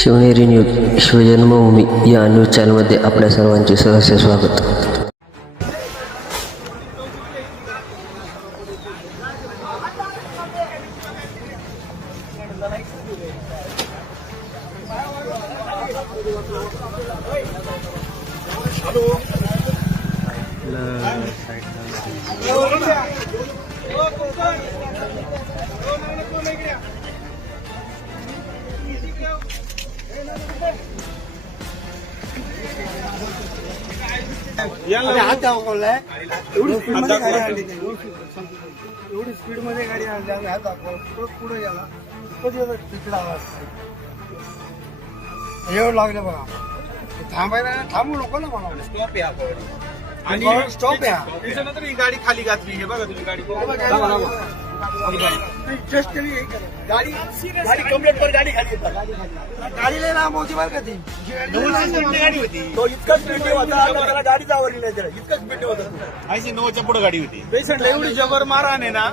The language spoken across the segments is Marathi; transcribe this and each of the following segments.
शिवनेरी न्यूज शिवजन्मभूमी या न्यूज चॅनलमध्ये आपल्या सर्वांचे सहर्ष स्वागत. एवढी स्पीड मध्ये गाडी आणली हात दाखवला पुढे गेला एवढं लागलं बघा. थांबायला थांबू नको ना मला. स्टॉप आहे आणि स्टॉप आहे त्याच्यानंतर ही गाडी खाली घातली हे बघा तुम्ही गाडी जस्ट केली गाडी गाडी कंप्लीट कर गाडी खाली गाडीला लांब होती बरं का ती गाडी होती तो इतकंच स्पीड होता त्याला गाडी जावली नाही त्याला इतकंच स्पीड होता. 80-90च्या पुढे गाडी होती. पेशंटला एवढी जबर मारहाण आहे ना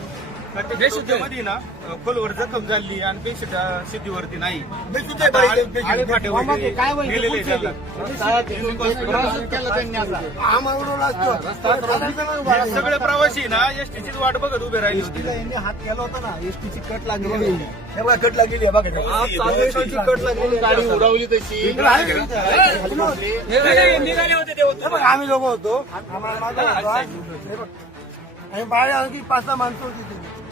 मध्ये ना खोलवर जखम झाली आणि पेशंट शेतीवरती नाही. सगळे प्रवासी ना एसटीचीच वाट बघत उभे राहिले होते. यांनी हात केला होता ना एसटीची कट लागली कट लागलेली बघा कट लागलेली गाडी उडवली तशी निघाले होते आम्ही लोक होतो आम्हाला आणि बाहेर आणखी 5-6 माणसं होती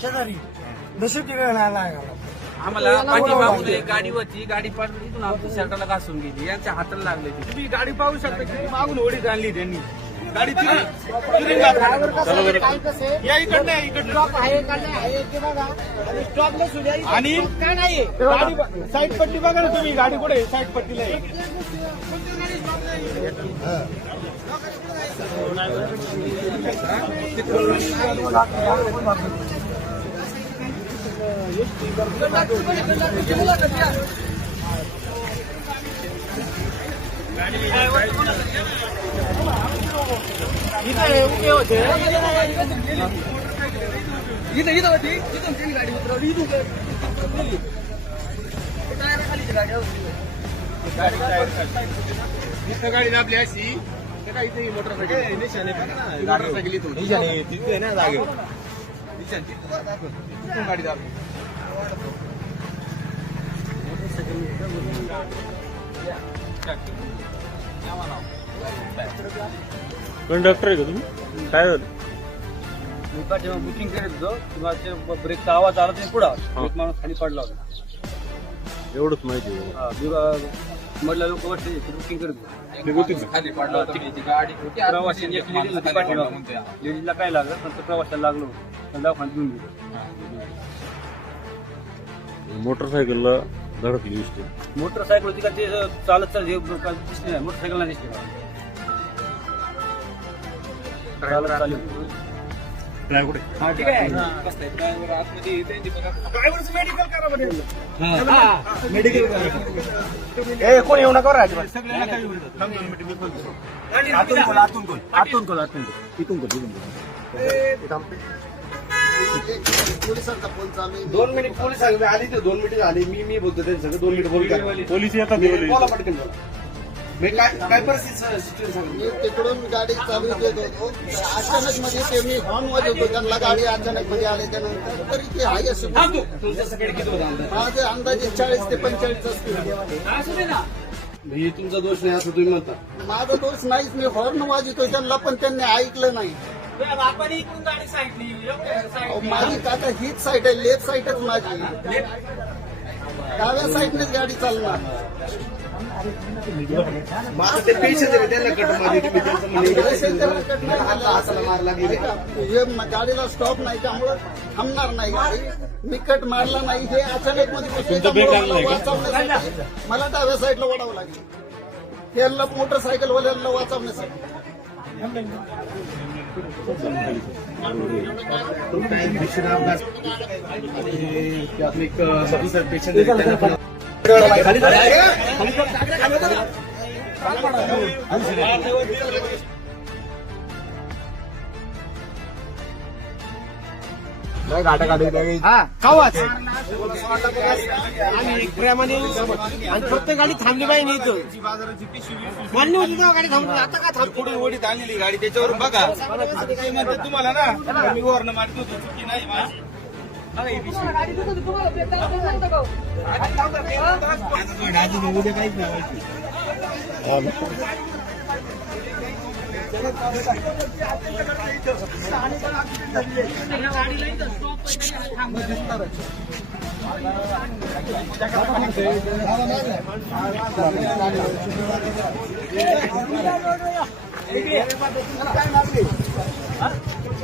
शेजारी नशीब तिकडे नाही आम्हाला पाठीमागून गाडी होती गाडी पडली इथून आमच्या शर्टाला घासून गेली यांच्या हाताला लागले. तुम्ही गाडी पाहू शकता की मागून ओढीत आणली त्यांनी गाडी या इकडनं आणि गाडी साईड पट्टी बघा ना तुम्ही गाडी कुठे साईड पट्टीला आहे. गाडी आपली अशी इथे मोटरसायकल मोटरसायकल इथून तिथे ना जागे गाडी दाबली. कंडक्टर आहे का तुम्ही? काय झालं? जेव्हा बुकिंग करत होतो तेव्हा ब्रेकचा आवाज आला नाही पुढं एक माणूस खाली पडला होता. एवढंच माहिती आहे. मधल्या लोक बुकिंग करत खाली पडला होता प्रवासी लेडीजला काय लागलं पण प्रवासाला लागलो दवाखान्यात घेऊन गेलो. मोटरसायकलला धडकली दिसते. मोटरसायकल होती का ते चालत दिसली नाही मोटरसायकल नाही दिसली. ड्रायव्हर हा ठीक आहे मेडिकल कोण येऊ नका आतून इथून 2 मिनिट पोलीस आली ते 2 मिनिट झाली मी बोलतो त्यांच्याकडे 2 मिनिट बोलतो पोलीस येतात. बोला पटकन काय परिस्थिती सिच्युएशन तिकडून गाडी चालू देत होतो अचानक मध्ये ते मी हॉर्न वाजवतो त्यांना गाडी अचानक मध्ये आले त्यानंतर तरी ते हाय असं माझे अंदाजे 40 ते 45 असतील. तुमचा दोष नाही असं तुम्ही म्हणता. माझा दोष नाहीच मी हॉर्न वाजवतो त्यांना पण त्यांनी ऐकलं नाही. माझी काका हीच साईड आहे लेफ्ट साईडच माझी डाव्या साईडनेच गाडी चालणार. ते पेशंट त्यांना कट मारला गाडीला स्टॉप नाही त्यामुळं थांबणार नाही गाडी. मी कट मारला नाही हे अचानक मध्ये वाचवण्यासाठी मला डाव्या साईडला ओढावं लागेल त्यांना मोटरसायकल वाल्यांना वाचवण्यासाठी. हा खावाच आणि प्रेमाने आणि प्रत्येक गाडी थांबली पाहिजे इथं बाजाराची पिशवी मान्य होती तेव्हा गाडी थांबली आता का थांबली पुढे ओढीत आणलेली गाडी त्याच्यावरून बघा ते म्हणतात तुम्हाला ना मी वरनं मारतो चुकी नाही माझी बघा ही पिशवी. उद्या काहीच नाही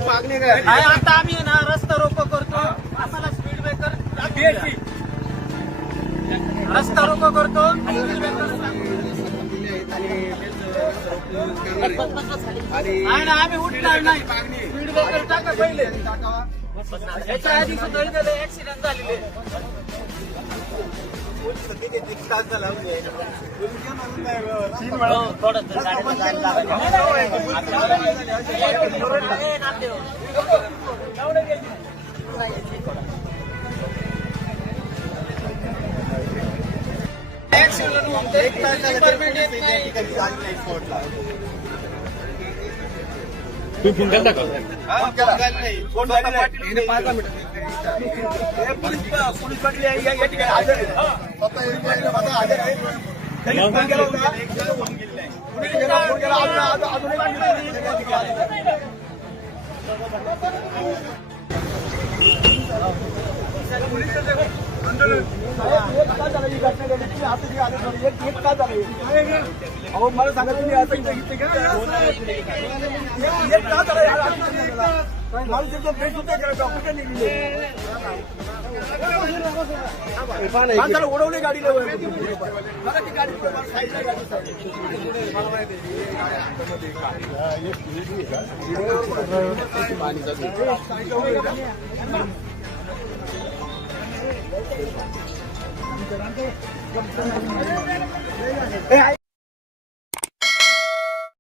मागणी काय आता आम्ही ना रस्ता रोको करतो आम्हाला स्पीड ब्रेकर रस्ता रोको करतो आणि आम्ही उठणार नाही स्पीड ब्रेकर टाका पहिले याच्या आधी सुद्धा इथे ऍक्सिडेंट झालेले पोलीस पाटील या ठिकाणी हजर अहो मला सांगा तुम्ही असं इथे घेतले का माणसाला उडवले गाडीला मला ती गाडी साईडला गाडी